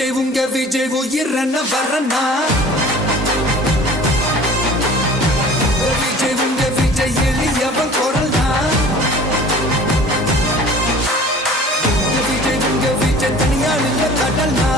விஜய் உங்க விஜய் உயிரன வரனா விஜய் உங்க விஜய் எளியவன் குரல்னா விஜய் உங்க விஜய் தனியாள் இல்ல கடல்னா